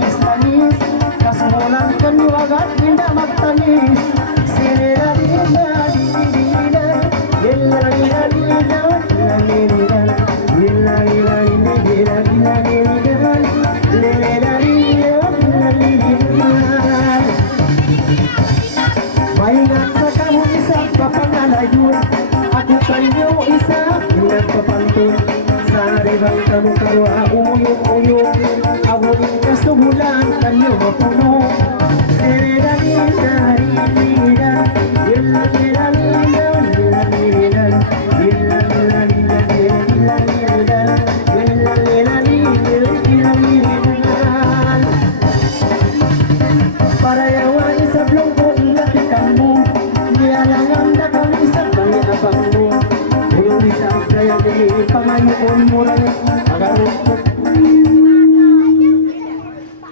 langis-langis kasuhulan kanyo agad hindi magtamis maingat sa kamu isang papangalayon ako kayo isa pinagpapantun sa ribang kamu karwa uyong-uyong awing kasuhulan kanyo mapuno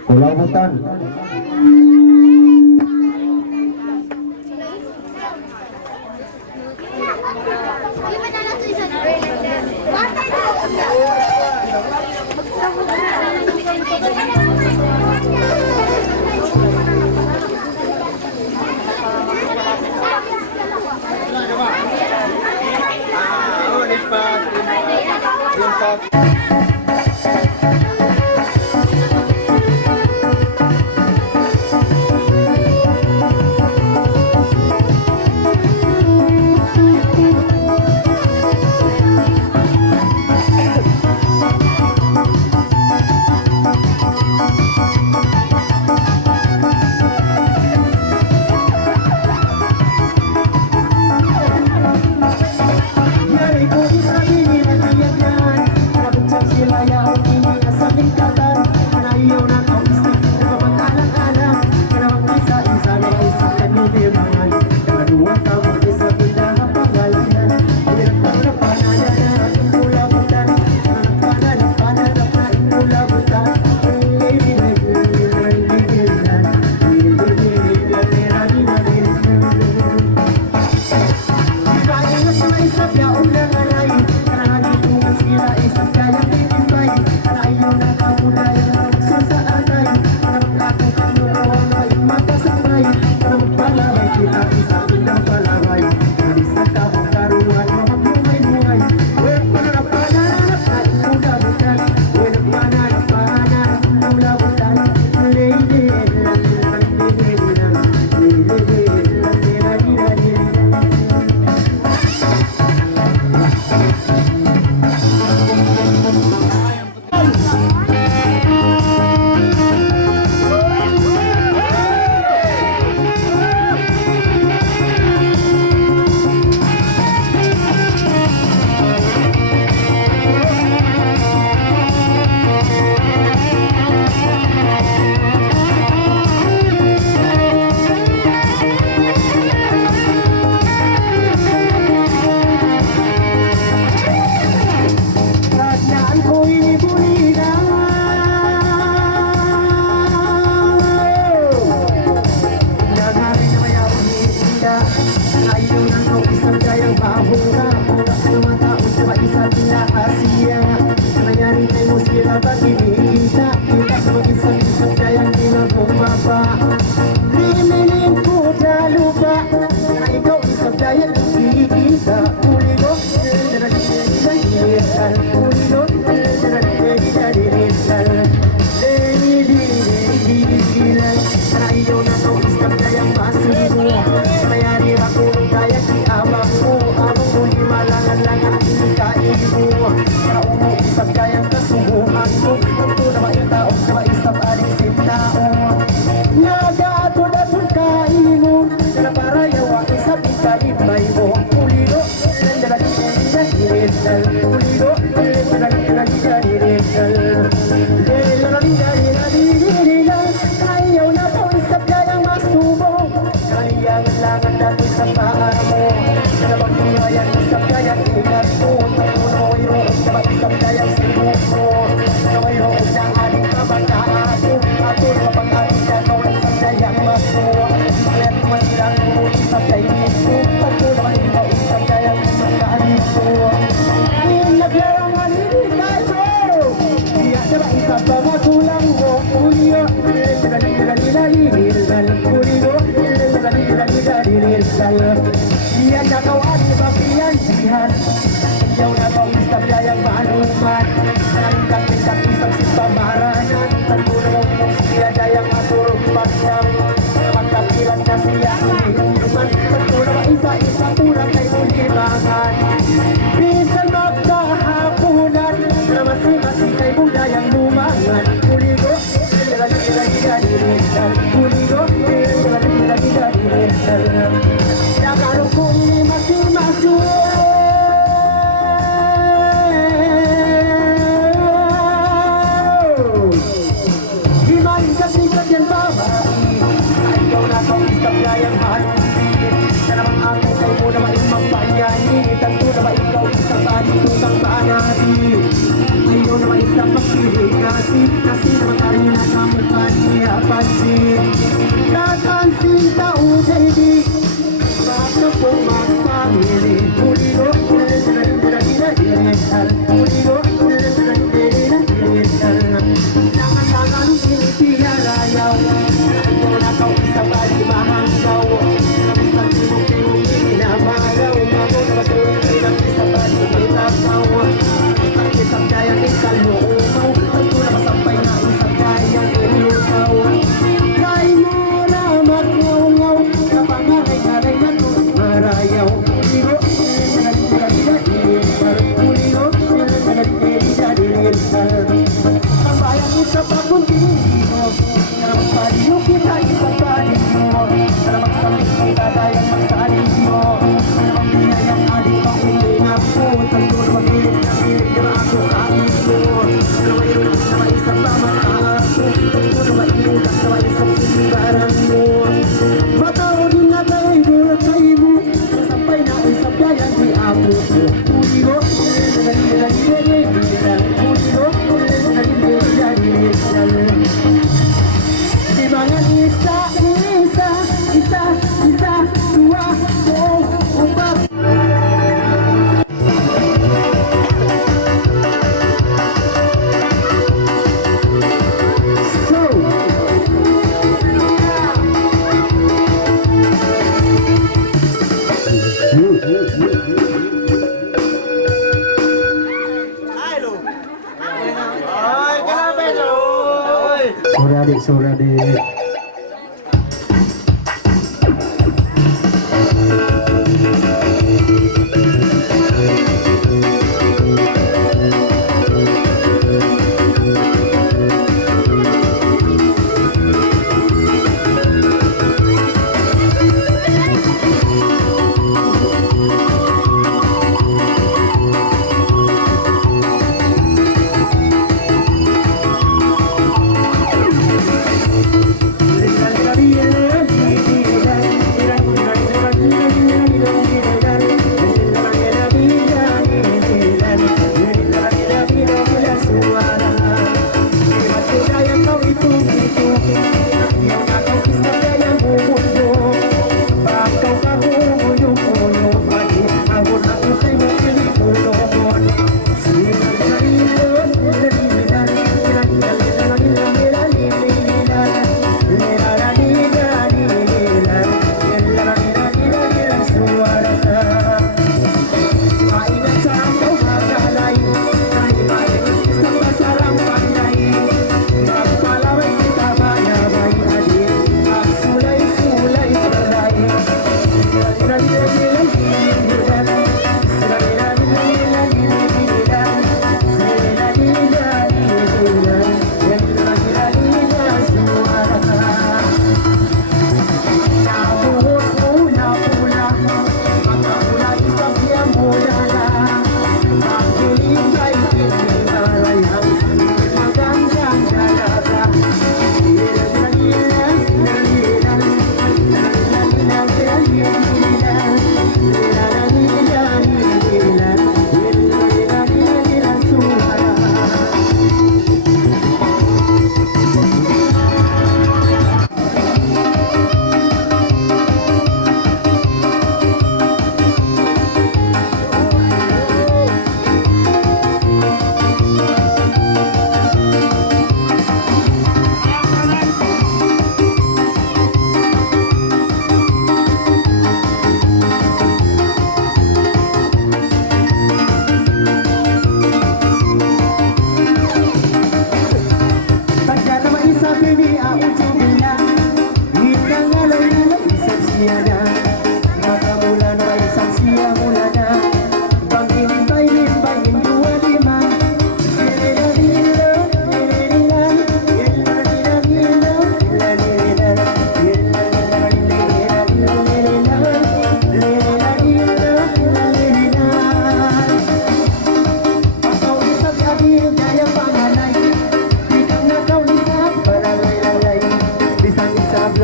Kulabutan. ang atulong pandang magkapilan na siya inuman pagtula ba isa-isa pulang kay ulibangan bisan magkahapunan na masing-masing kay budayang lumangan kuligo kuligo nakalong kong masing-masing yan babae na ikaw na kong isang gayang mahalungin na naman ako kay mo na maimang panyani tanto na ba ikaw isang bali tutang baanari ayaw na ba isang makilig kasi naman tayo na kamupan niya pansin katansin tao baby baka po magpamili kuligo nangangangan pinipiyarayaw ayaw na kau isa bali mahanggaw isang timog-timog inamagaw mago na masulit ng isa bali pinakaw isang kayang ikaluumaw tanto na masampay na isang kayang ilugaw kay mo na magngaw-ngaw kapangaray-ngaray na marayaw kuligo ang bayang isa pa kuntigo na magpaliyo kita isang paliyo na magsamit kita dayang magsaliyo na magbiyayang adik pang ilingang po tanto na magilit na gilit na ako kaito na mayroon na may isang pamataas tanto na mainunak na may isang sinibaran mo matawagin na tayo doon kayo mo sampay na isang bayang di ako kuligo Dibangan isa, dua, empat. Surade.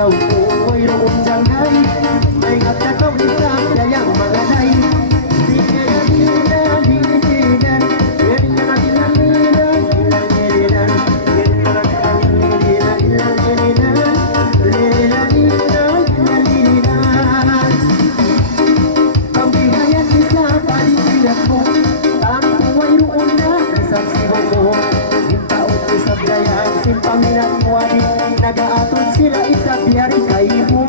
daw ko mayroong diyangay. Maingat ka kau di sabda yang mengadai. Simpaminan mo ani nagaatod sila isa biyari kaibo.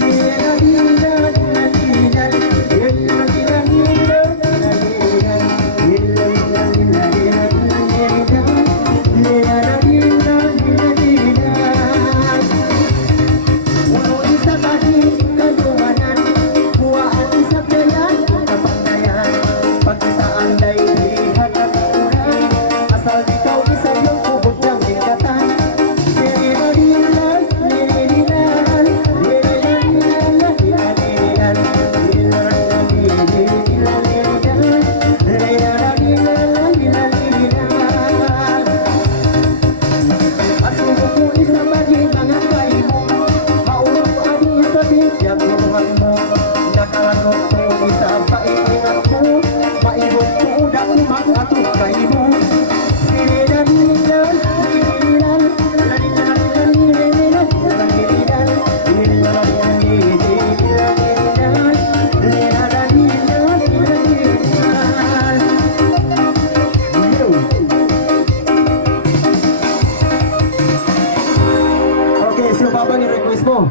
Sila dinan dinan dinan dinan uno isa tadi kadumanan buaan isa biayan kapandayan pagkitaan day lihat at kurang asal ikaw isa yung kubot yang tingkatan. Okay, sino pa ba ni-request mo?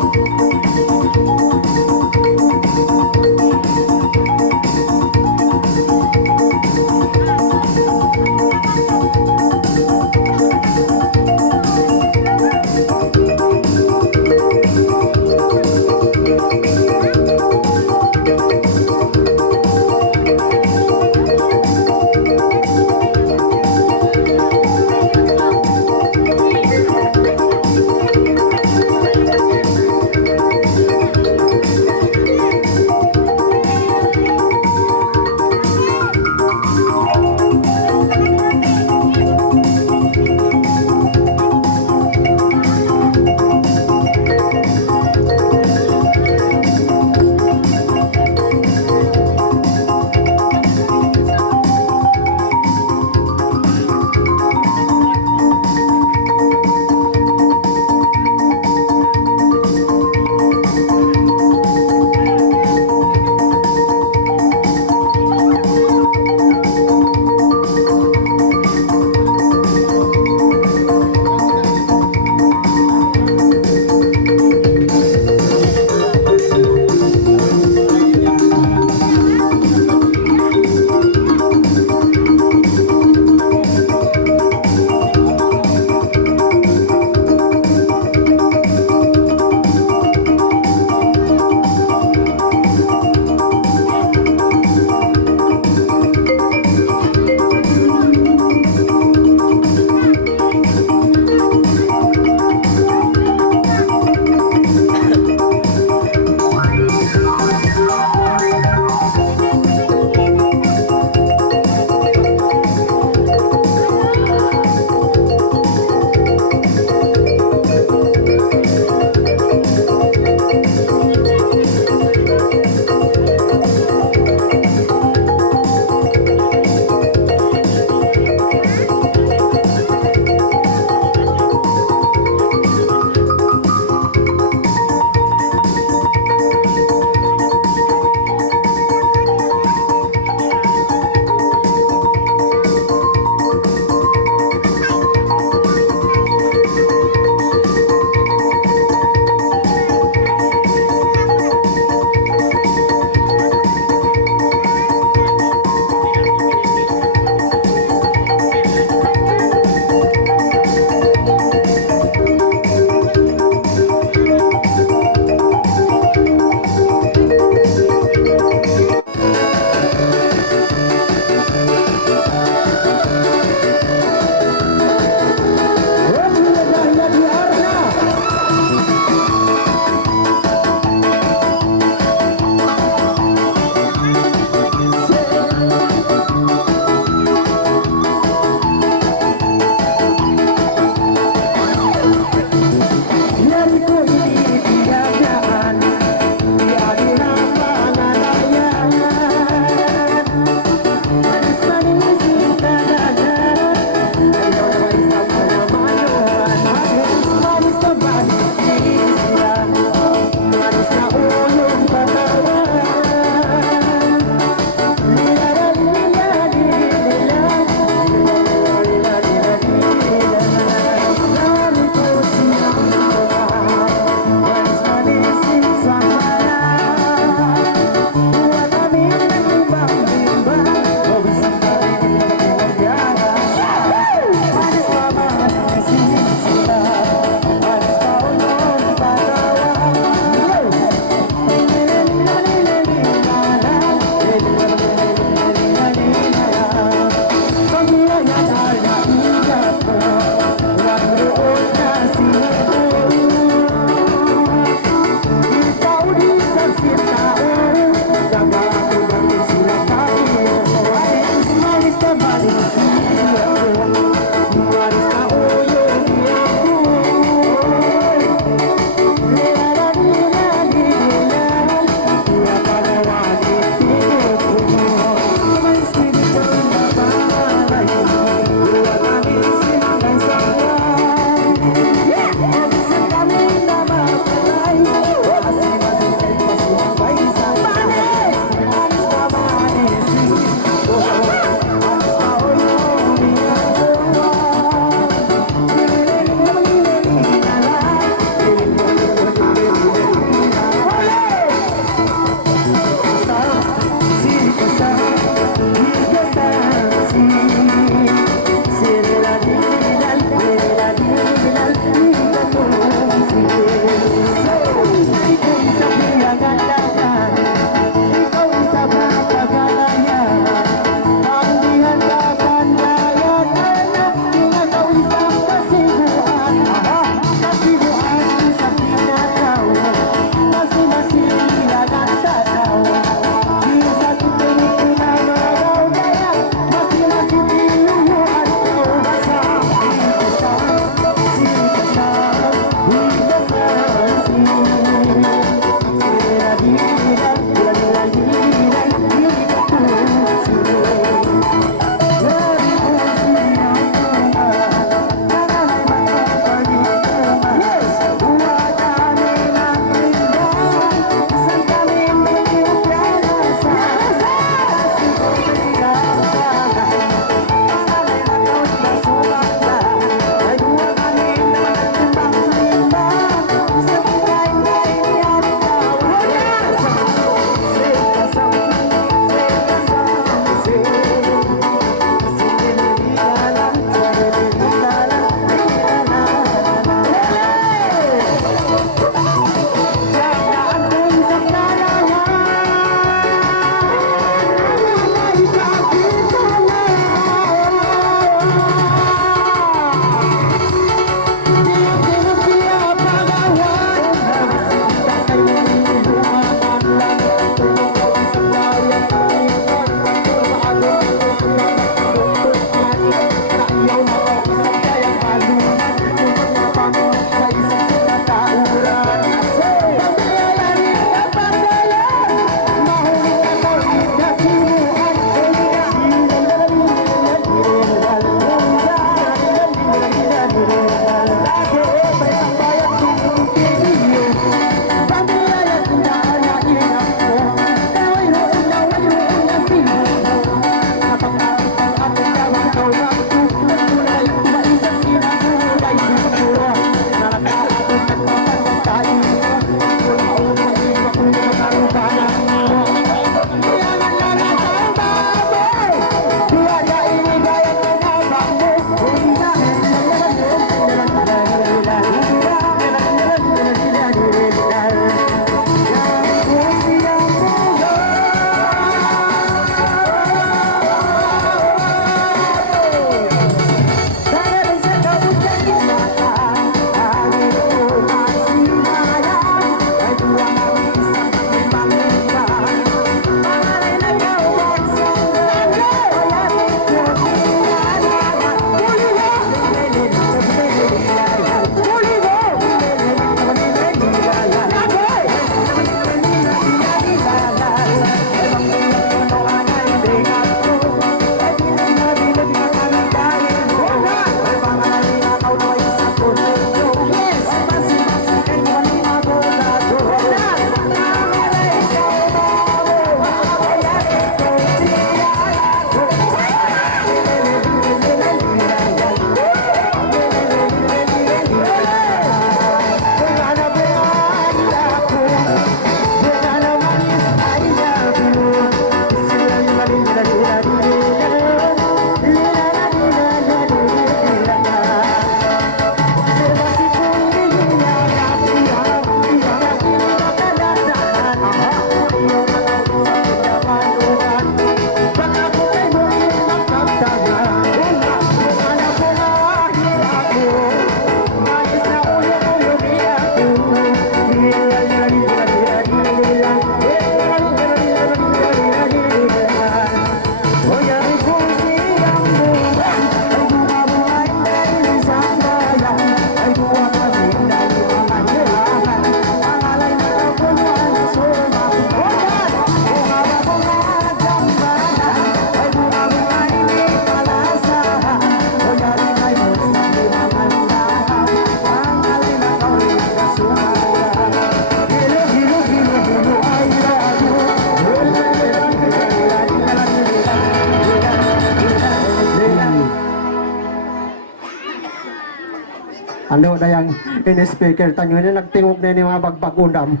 Ano na yung in-speaker tanyo na nagtingog na ni mga bagbagundam.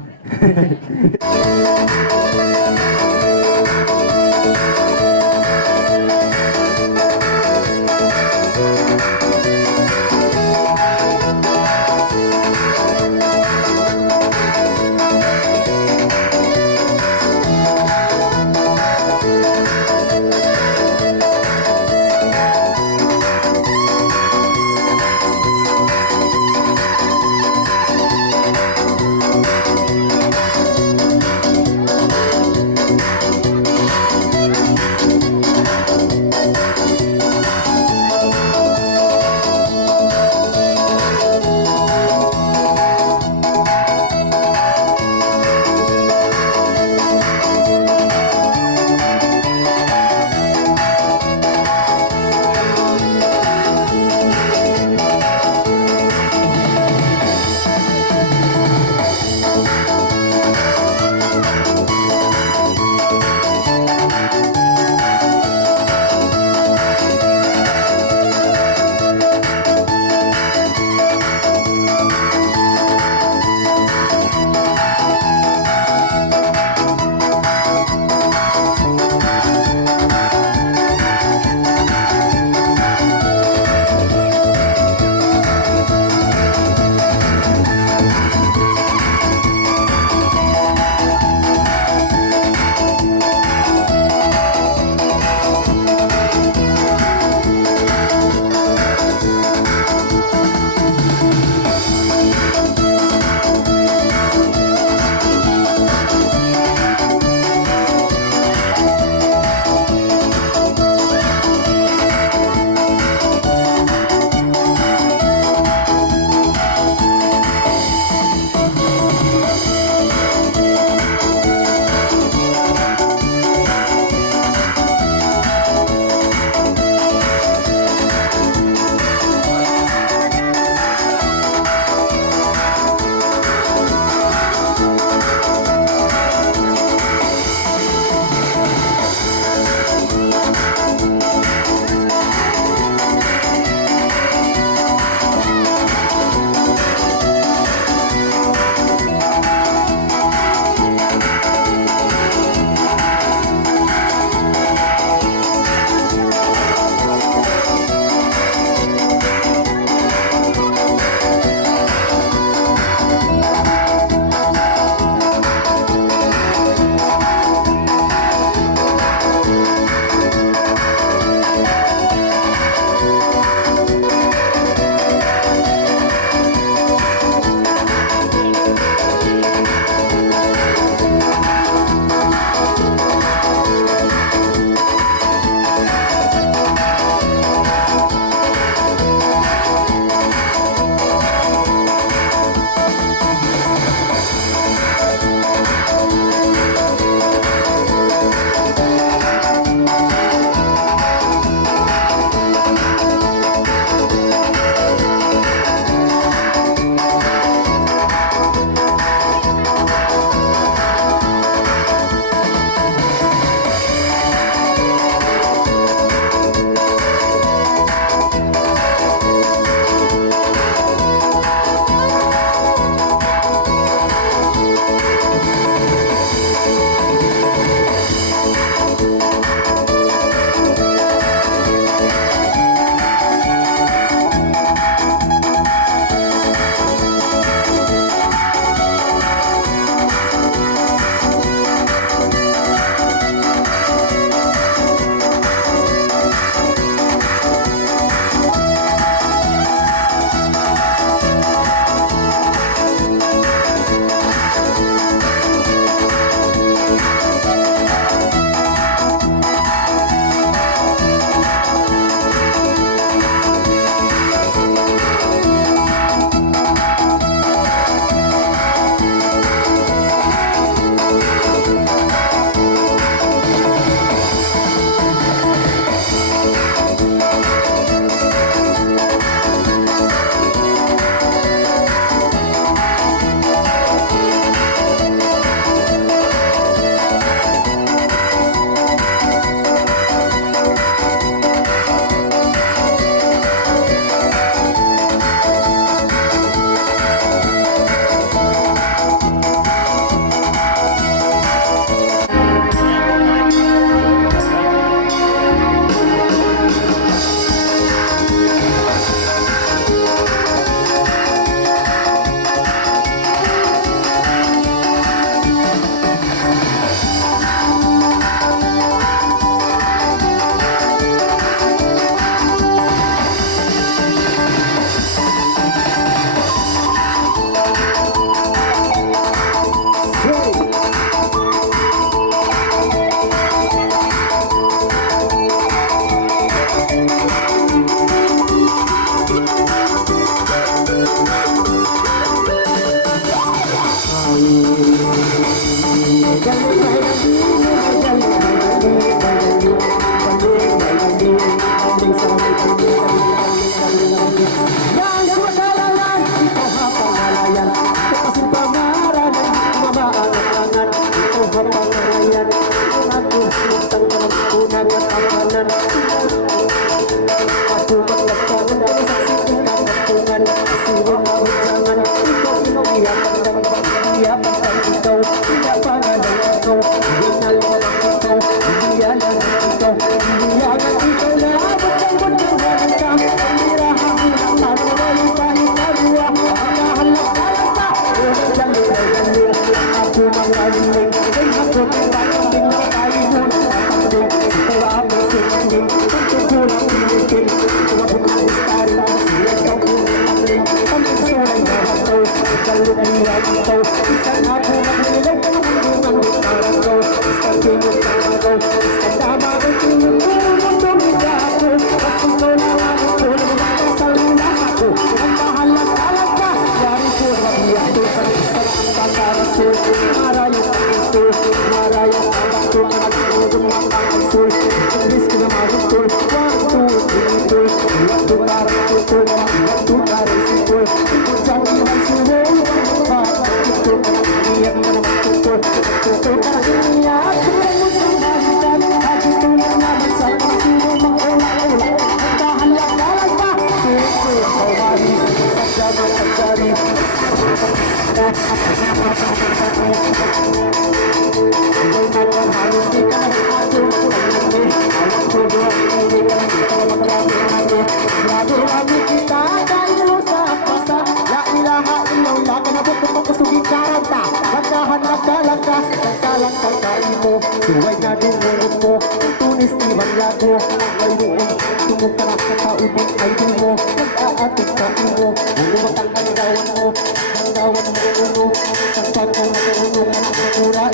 kanan. Ako maglagkangan, dahil saksikin ka magtungan. Siwang mahudyangan, ikaw iyakan ng iyakan kang ikaw. Iyapangan ng ikaw, hinal mo lang ikaw. Iyalan ng ikaw, iyakan ikaw na abot ng bundahan ka. Pangirahan ng tanong, kahit karua. Pagkahalak-halak ka, ulit lang galing. Ako mangaling, ay ako ng pagkaling na tayo mo. Pagkaling, sitawa mo sumangin. Pagkukulang pinitin, tumabot ng istari. Siya ikaw pinagpaling, pamisulan na hataw. Pagkalot niya ikaw, isang ako magnilang. Pagkukulang ikaw, isang kinyong kamagaw. Isang tama ang kinyong kulong niya ako. Pagkukulang na ako, kulang magkasalunas ako. Ang mahalang-halang ka, yari ko mabiyak to. Isang ang kakaraso, marayang kapisto. Marayang kapato, nagtulong ng pangansul. Ilis ko na magutul, 1, 2, 3, 4. Iyak to parang tutol, iyak to parang sipol. Ito dyan iwan sumol, ito iyak na naman tutol. Tutol ka na iyak, tulad mo sa magitan. At ito na naman sa pangsunod mga ula-ula. Ang kahalang-halang ka, suyo-suyo sa wari. Sa dyan ang pagsari. Ikaw na kang halong di ka na ato. Awak ko doon, hindi ka na dito magkami-kami. Lagi-lagi kita dahil sa pasa. La ilaha illallah, kanabot ko kusugin karanta. Magkahanap-kalaka, nagkalang-kalkain mo. Suway na dinunod mo, tunis iban lago. Ay doon, tumog ka na sa kaubing idol mo. Nag-aatik ka mo, bumumatang ang gawan mo. Ang gawan mo uno, isang pagkong matuno ka na mura.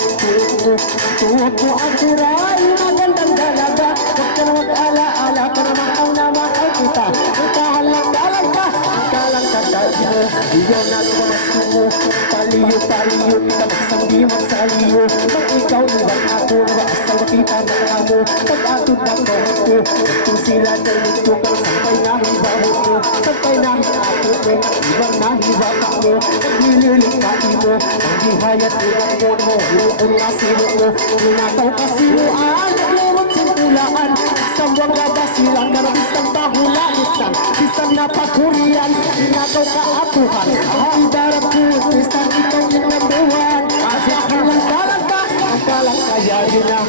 Tuwag mo ang tiray, magandang dalaga. Huwag ka na mag-ala-ala, ka naman ang namahal kita. Magkahalang-dalang ka, magkalang-kakain mo. Iyon na lumasin mo, paliyo-paliyo, kita magsanggi-magsaliyo. Pag ikaw iwan ako, maasal makita na amo. Pag-atod ng kawit ko, kung sila nalito ka, sampay na hiba mo ko. Sampay na hiba mo, iwan na hiba ka mo. Naglililing ka mo, ang dihayat iwan mo mo. Iwan na sino mo, ninakaw ka sinuan. Naglurot simpulaan, isang wangga ba silang garabisang bahulanit lang. Isang napakurian, ninakaw ka atuhan. Ang idarap ko, isang ikaw yung nambuhan. Kasi akalang-kalang ka, akalang kaya yun na.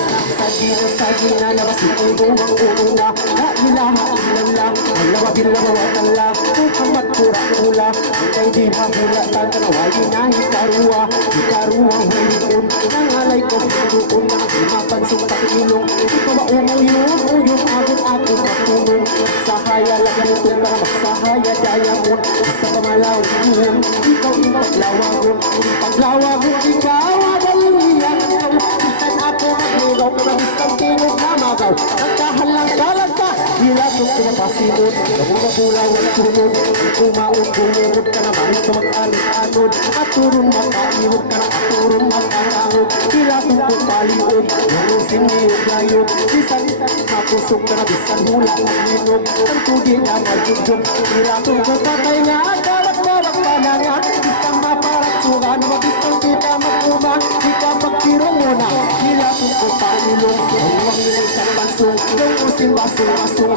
Sagina, labas yung ulo ang ulo na. La ilaha illallah, ang lawabil-lawatan lang. Kung ang magkura-ula, kay di hahulatan ka na wali na hikaruwa. Hikaruwa ang hulikon, nangalay ko hikaruon na mapansong pakilong. Ikaw ba umuyong, agon ako matulong. Sahaya lang dito ka na magsahaya diamond. Isa ka malawin, ikaw yung paglawagon. Paglawagon, ikaw, adaling ikaw. Isan ako magligaw ka na isang tingog na magaw. Nagkahalang-kalang ka, hilatong kumapasinod. Nabula-bulaw ang tunod, ang kumaon-bumurod ka na manis na mag-anod-anod. Aturong makaihog ka na aturong makakangod. Hilatong kupaliod, nanusin niyog-layog. Bisan-isan mapusok ka na bisan hula at linog. Ang tugi na magjug-jug, hilatong kupatay nga. Dalat-dalat ka na nga, isang maparatsuga na mabisang kita magpuma. Ika pagkirong muna, hilatong kupalilong. Ang wangilay ka pansong, yung usim basong-basong.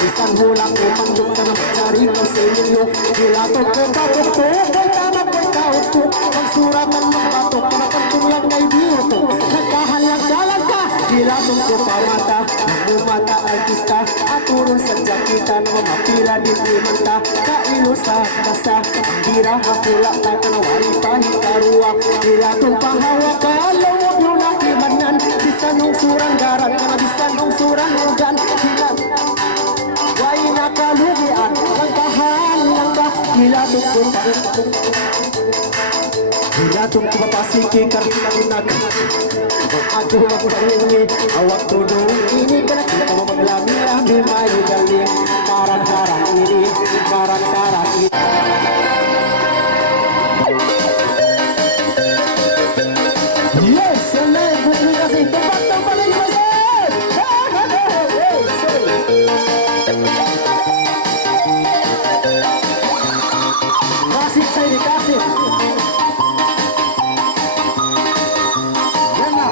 Isang hulang umangdong ka na magtsari ko sa inyo. Hilatong kupatoktok, kay tamat kay kaoktok. Magsuratan magbatok, panakantong lang na idiyoto. Nagkahalang-dalang ka, hilatong kupamata. Bumata artista, aturon sa jakita na mamapila din imanta. Kailo sa basa, ang dira hapula ta ka na wali pahikaruwa. Hilatong pahawa ka, lawag yung nakimanan. Bisan nung surang garan ka na bisan nung surang ugan. Way nakalugian, nagkahalang ka. Hilatong kupamata, hilatong kumapasiki karinag. Ako magpahingi, awak tulong ini. Kita maglami-lami mayu galing. Karang-karang ini, karang-karang ini. Yes, yan na yung bukli kasi. Tempat-tempat na yung masay! Kasip sa'yo, kasip. Yan na.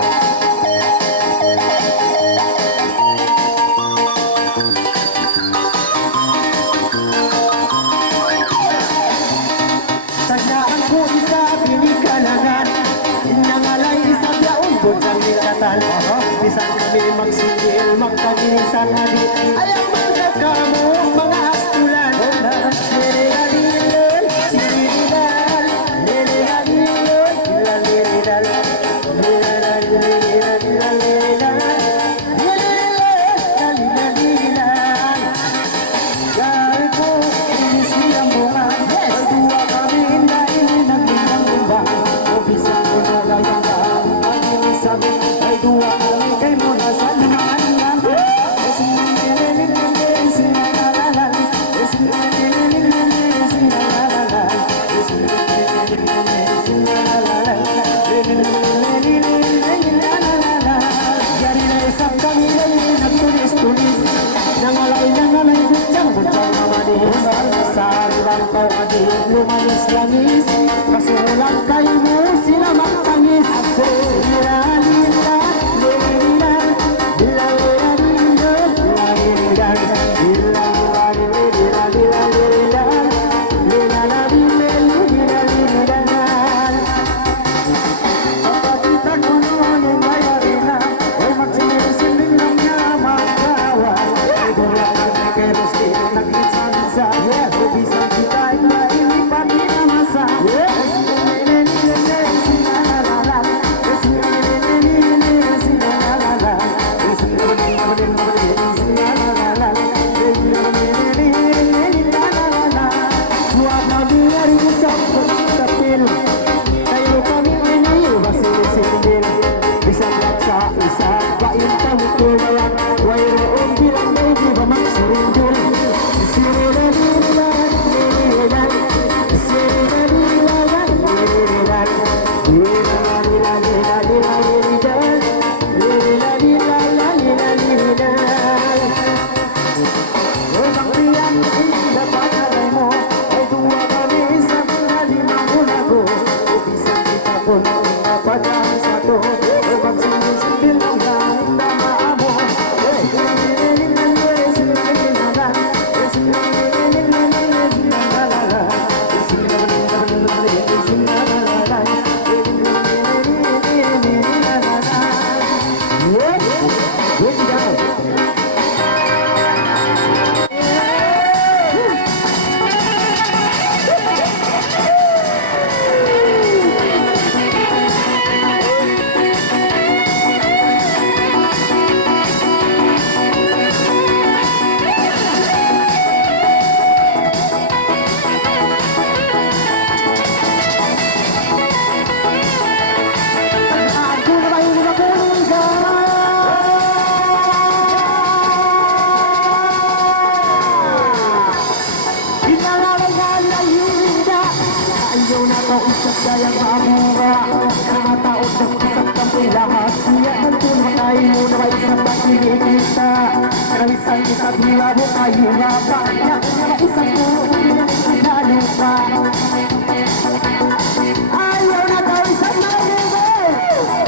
magkagisan adi ayang mga kamu mga astulan sirigalilol sirigal liligalilol lilalilal lilalilal lilalilal dahil po ini siyang bunga ay dua kami na ininaglilang lumba o bisang ko na layang daan ang inisabi ay dua kami kay muna sa naman yan Lumanis-langis kasulang kayo mo sila magtangis lila lila lila lila lila lila lila sayang pamura mga taot ng isang kampoy lahat siya nagtunay tayo na may isang pagkilig kita karamisan isang hilabo kayo nga pa na isang puro pinagkakalo pa ayaw na tayo isang nalibo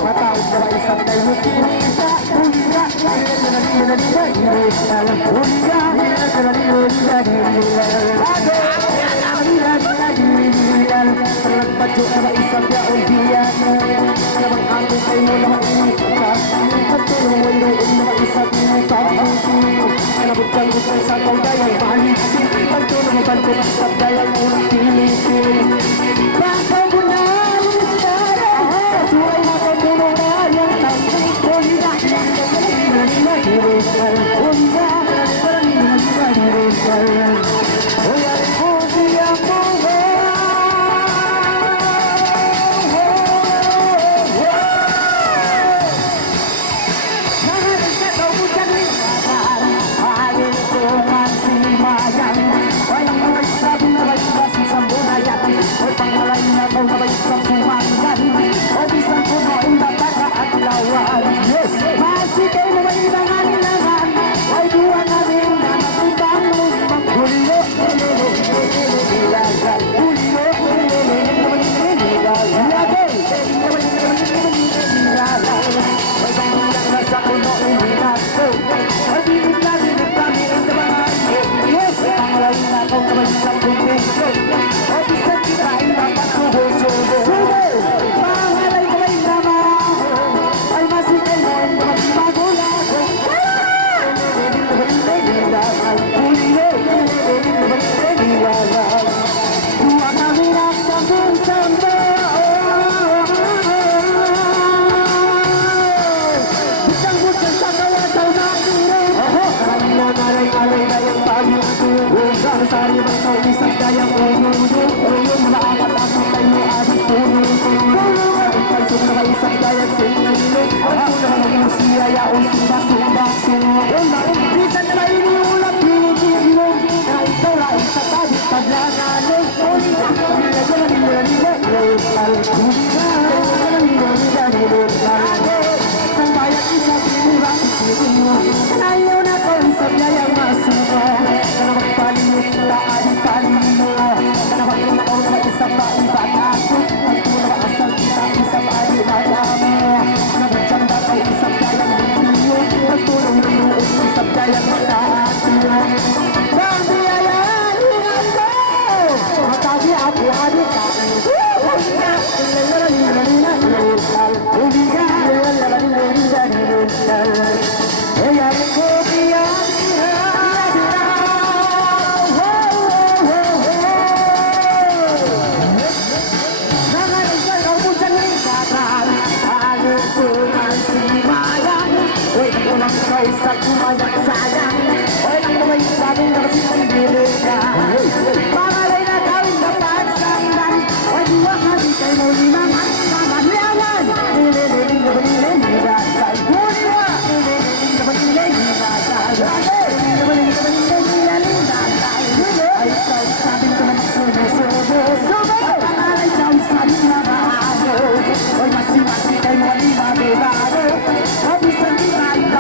mataot na may isang tayo kinita uliga kaya na nalila hirita uliga kaya na Pagbajo na ba isang yaon diyan Namang ako kayo mo lang inika Pagtulong mo yun na ba isang pagbuti Nabugkang-bugkang sa kaudayang maliksi Pagtulong mo banto ng sabdayang ulang pilitin Bakaw mo na ulisara Suray na pagtulong na yung tangkik Ulina, ulina, hirikal Ulina, ulina, hirikal Uyan ko siya mo Pangalay na daw na may isang sumangan O bisang puno ay nataka at lawan Yes! Masikay na may ilangan-ilangan Ay duwa na rin na natibang mong maghuli sari-sari mo ito isang gayang ulo malaangat ang matay mo ating puno ang pansog na isang gayang sinilo ang puno ng siya yaong sumba bisan na may iniulap pinigilong na ikaw ay sa tabi paglanganin isang bayan isang pinura ayaw na ko isang gayang masuko na magpaliit na adi-palino na magpinakaw na isang baibag ako ang tula asal kita isang adi-magamo na magtsanda ko isang gayang lumiyo ang tulong luloon isang gayang makaatyo bang biyayaan hingan ko matabi ako adi-tayo sa kumayang sayang oy nang may sabing na kasi ang bilis ka pangalay na gawin na pagsanggan oy diwa ka di kay mo limang kamalawan nilililing na baliling nilagay buliwa nilililing na baliling nilagay nilililing na baliling nilagay ay ikaw sabing ko na magsubo pangalay daw sabing na maago oy masi-masi kay mo limang mabisan di tayo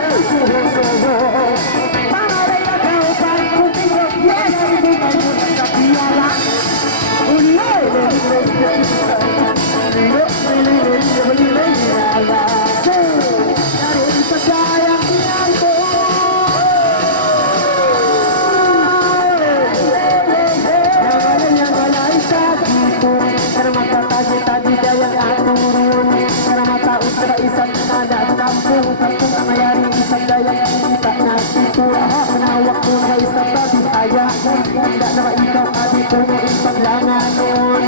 pangalay na kaupan kuntigo yes hindi ka muna sa piyala naroon sa kayang pinanto yang walay sa dito para magkatagi-tagi dayang aturun para mataon sa isang nanatampong tampong ang mayaring isang dayang kita na titura manawak ko na isang babihaya handa na maikaw adi ko na ipaglanganon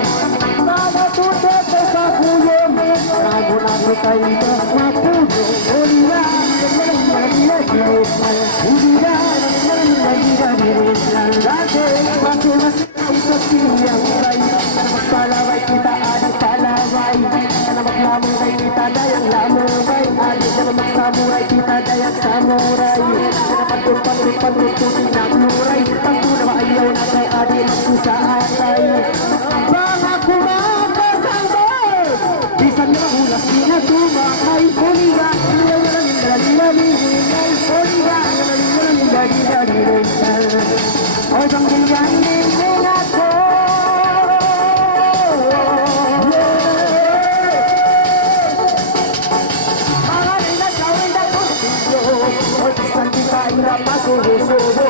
mamatuto ko sa kulong nago-nago tayo ba mapuno ulira masih usap siyang uray na magpalaway kita adi palaway na maglamong kay kita dayang lamungay adi na magsamuray kita dayang samuray na pagtupag-tupag-tututin na muray ang tuna maayaw na kay adi magsusaatay mga kumakasang boy bisan na mahulas di na tumakay puliga oy bang ganyan din ako pangalay na gawin na kuntigo oy bisan di tayo na masubo-subo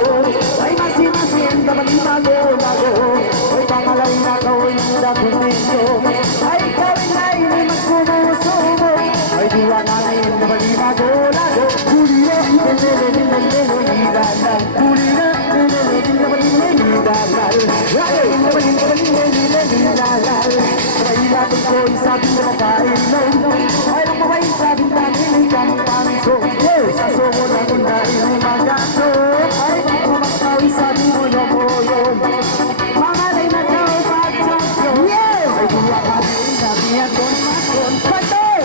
ay masi-masin dapat imago-mago oy pangalay na gawin na kuntigo ay gawin na ini magsubo-subo ay diwa na ngayon dapat imago-lago kulira lelelelelelo ilala kulira Kailangan ko isabing na makain ay lang maway isabing namin ikamang pansog sa somo na muna inimagato ay magkumakaw isabing mo yung pangalay na daw pagkakyo ay duwa ka din sabihan doon makon patay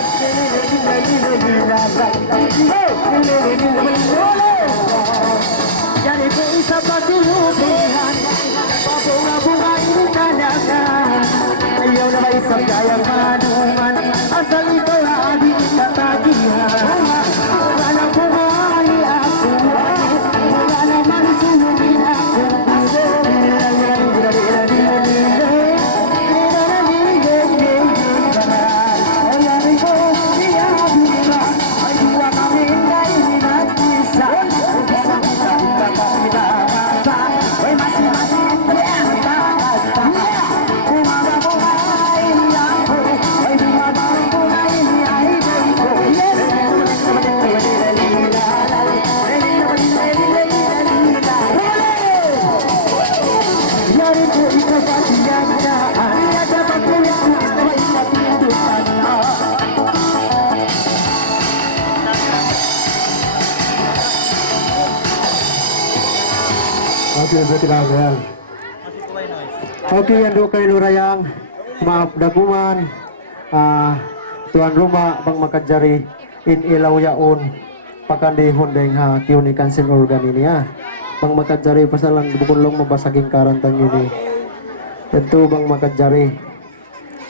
yan ito isa pa sinubihan pabunga-bunga ini talaga ayaw na may isang gayang manuman asal ikaw na adik katagihan wala na buhay ako wala naman sunugin ako Oke, berarti Okay, yan do kay Lurayang maapdaguman tuan rumah bang makajari in ilaw yaon pakandihon deng ha kiuni kansil organ ini ya bang makajari pasalang bukulong mabasaging karantang ini tentu bang makajari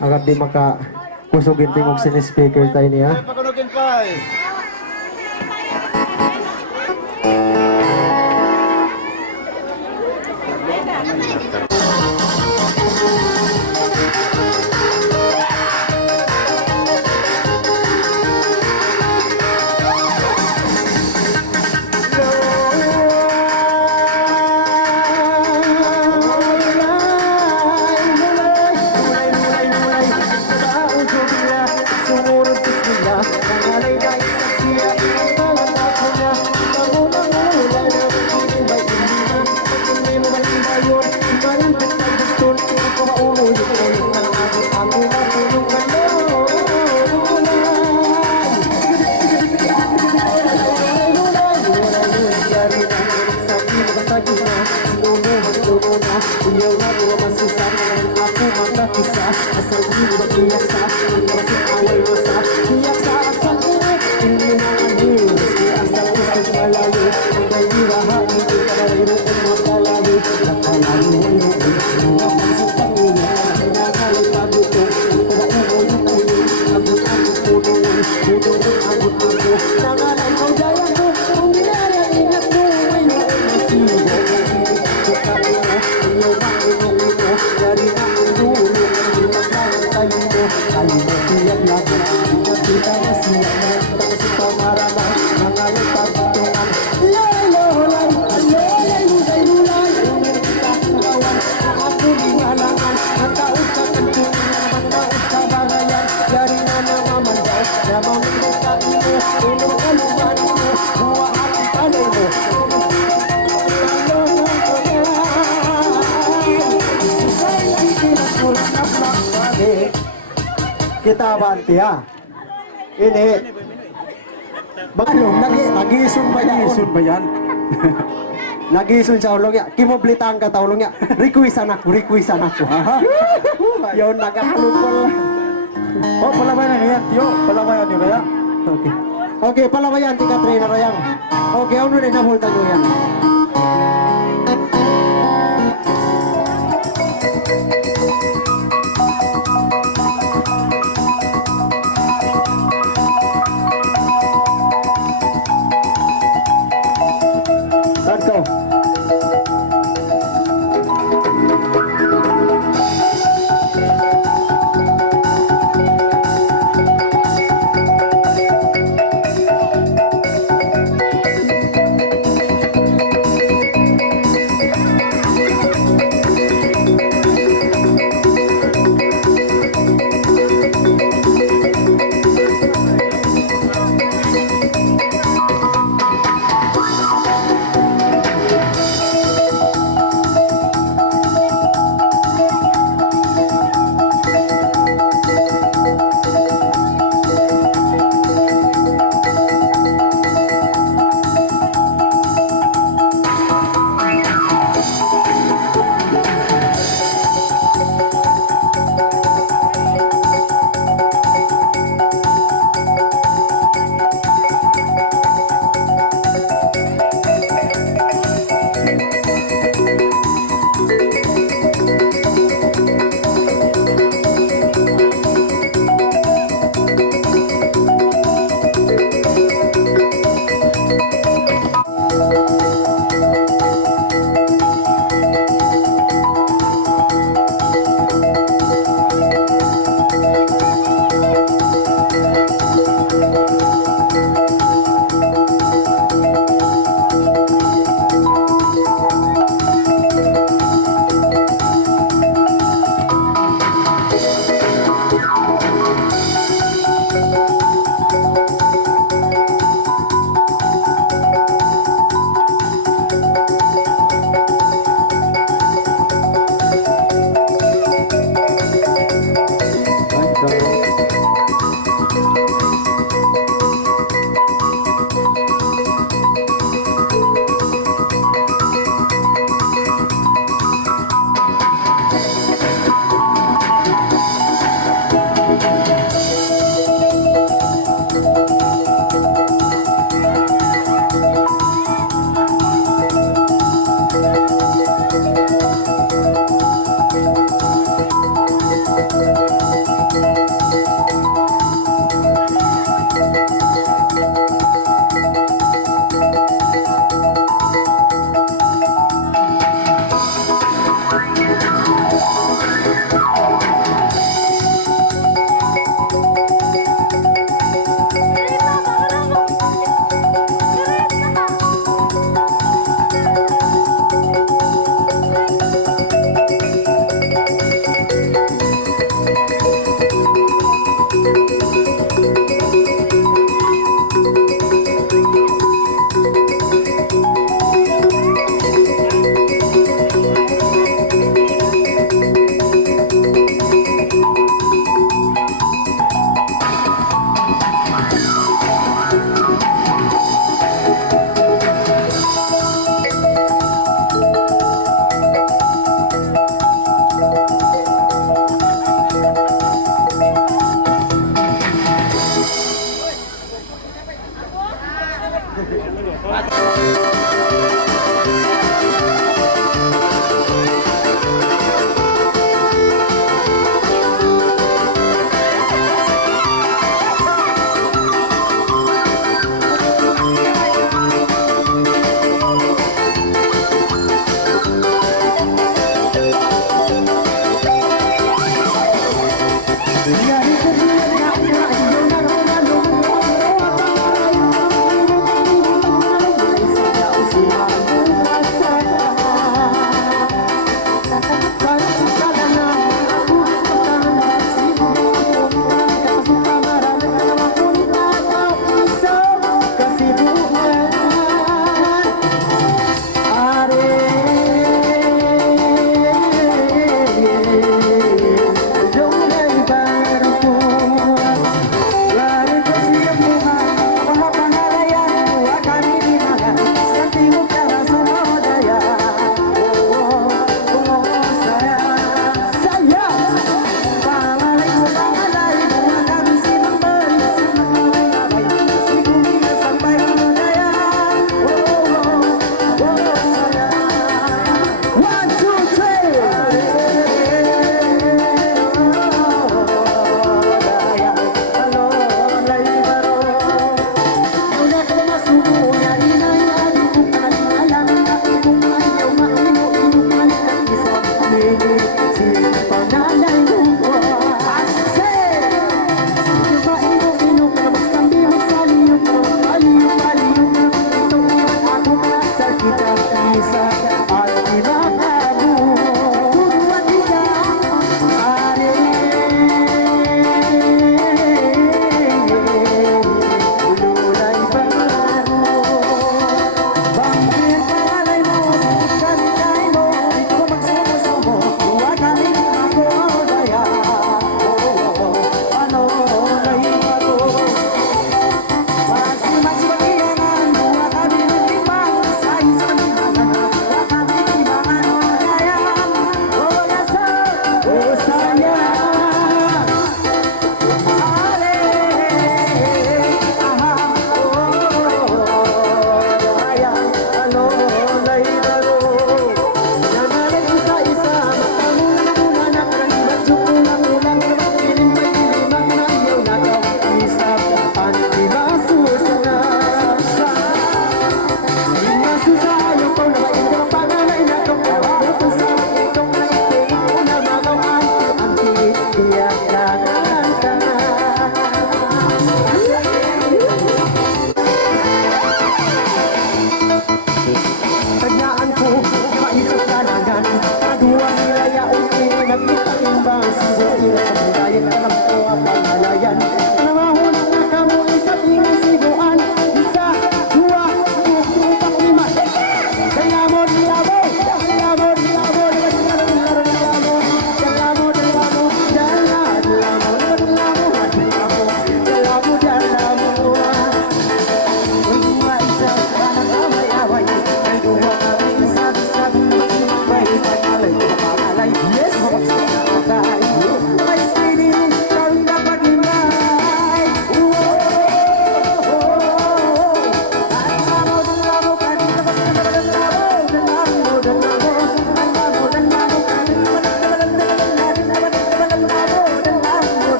agad di maka kusugin tingog sini speaker tayo niya Pakunugin pa eh. kita banti ya ini bagano nagisun ba yan nagisun sa ulong ya kimoblitan ka taulong ya requestan ako yun nagahalupol Oh, palabayan na yan, tiyo. Palabayan nyo kaya? okay palabayan tika trainer yang okay ano rin nahulta nyo yan let's go.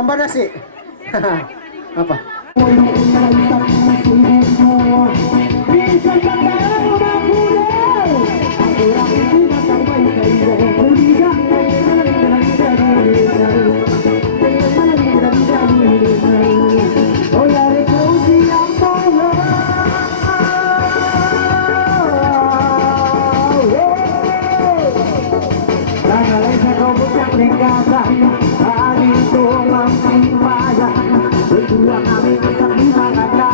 tambah nasi. Apa? Berdua kami bisa dimakan.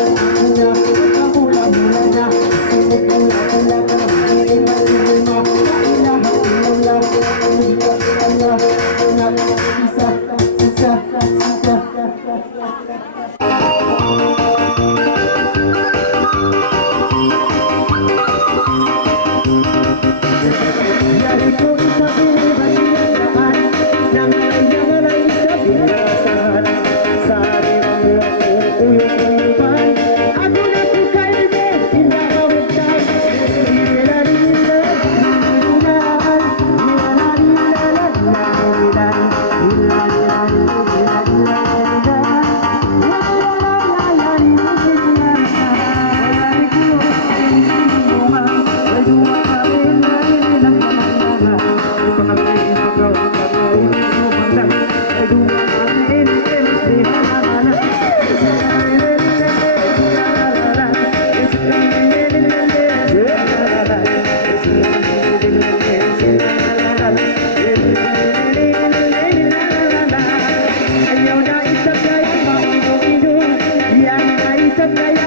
Hula-hula na Sumit hula-hula na Lima-lima La ilaha illallah Allah Sisa Dari ko isa pinibasilakan Nang kailangan ay isa pinasahan Sa aking uyong-uyupan Ako na po kalbe, pinakawagtay Silalinlan, nilalaan Ayaw na isang kaya maunong-inong Yan na isang kaya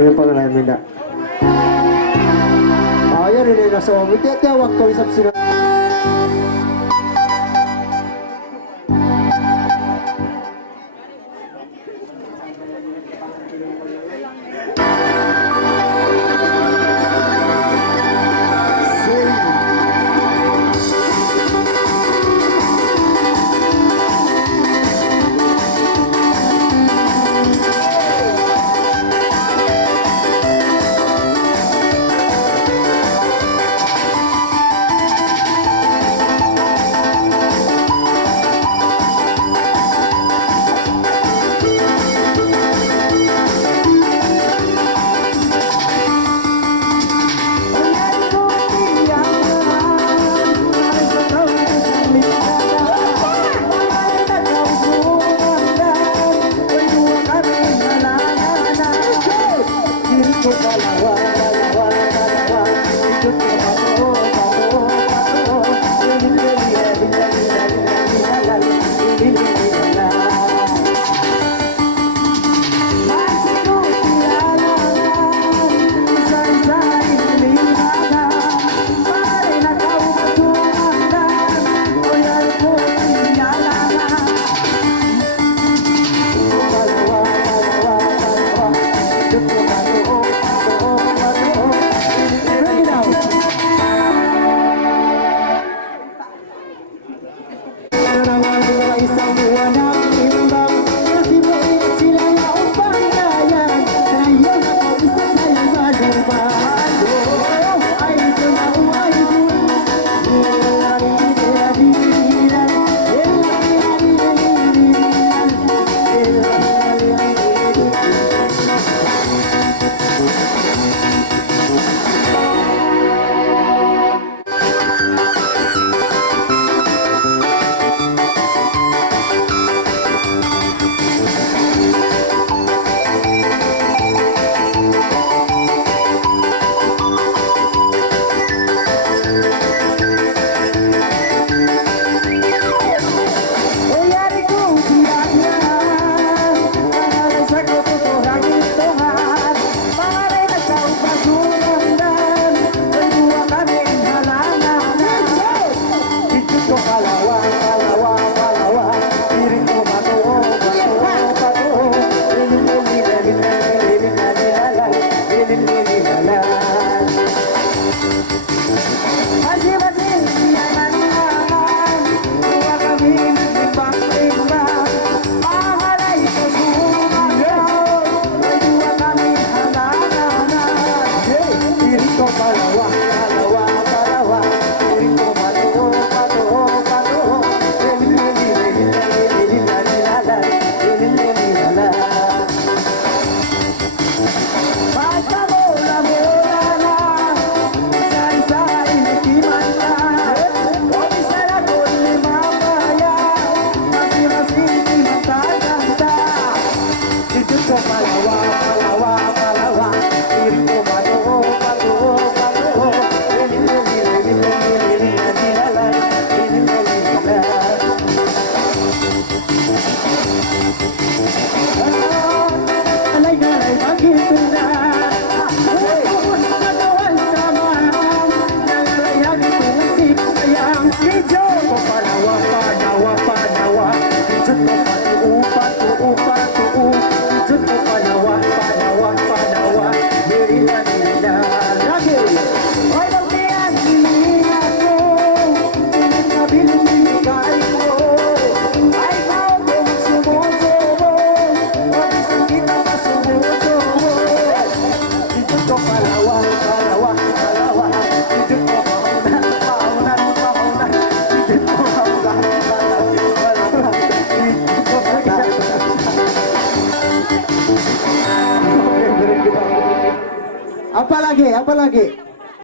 Ano pa nga minda? Ayan, hindi na sa omit. Tiyawag ko isang sila. Sige, apa lagi?